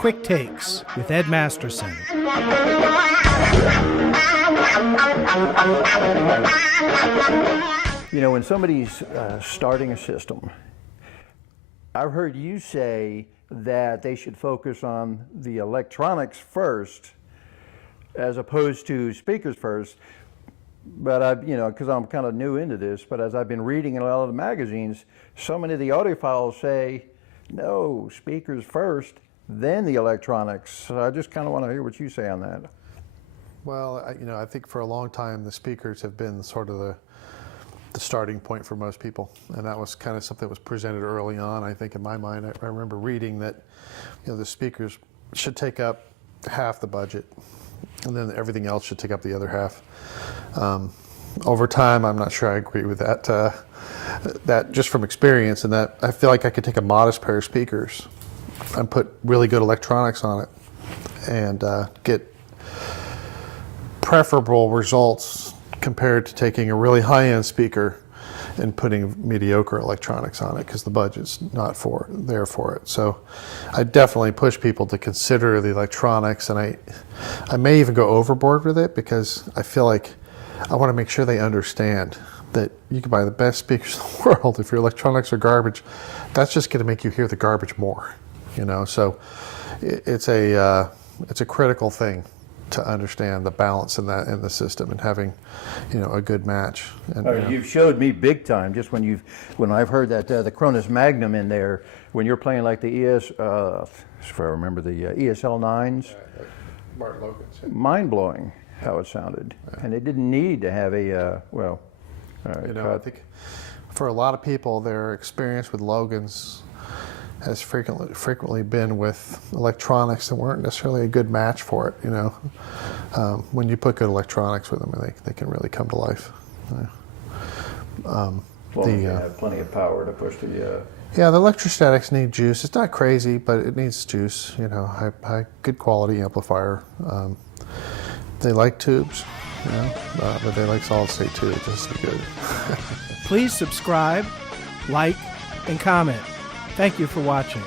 Quick Takes with Ed Masterson. You know, when somebody's starting a system, I've heard you say that they should focus on the electronics first as opposed to speakers first. But because I'm kind of new into this, but as I've been reading in a lot of the magazines, so many of the audiophiles say, no, speakers first, then the electronics. So I just kind of want to hear what you say on that. Well, I think for a long time the speakers have been sort of the starting point for most people, and that was kind of something that was presented early on. I think in my mind, I remember reading that the speakers should take up half the budget, and then everything else should take up the other half. Over time, I'm not sure I agree with that. That just from experience, and that I feel like I could take a modest pair of speakers and put really good electronics on it, and get preferable results compared to taking a really high-end speaker and putting mediocre electronics on it, because the budget's not there for it. So I definitely push people to consider the electronics, and I may even go overboard with it, because I feel like I want to make sure they understand that you can buy the best speakers in the world. If your electronics are garbage, that's just going to make you hear the garbage more. So it's a critical thing to understand the balance in the system, and having a good match. And, You've showed me big time just when I've heard that the Cronus Magnum in there, when you're playing like the if I remember the ESL 9s. Martin Logan's. Mind blowing how it sounded, and it didn't need to have a I think for a lot of people, their experience with Logans has frequently been with electronics that weren't necessarily a good match for it. When you put good electronics with them, they can really come to life. You have plenty of power to push the. Yeah, the electrostatics need juice. It's not crazy, but it needs juice. High good quality amplifier. They like tubes, but they like solid state too. Just as good. Please subscribe, like, and comment. Thank you for watching.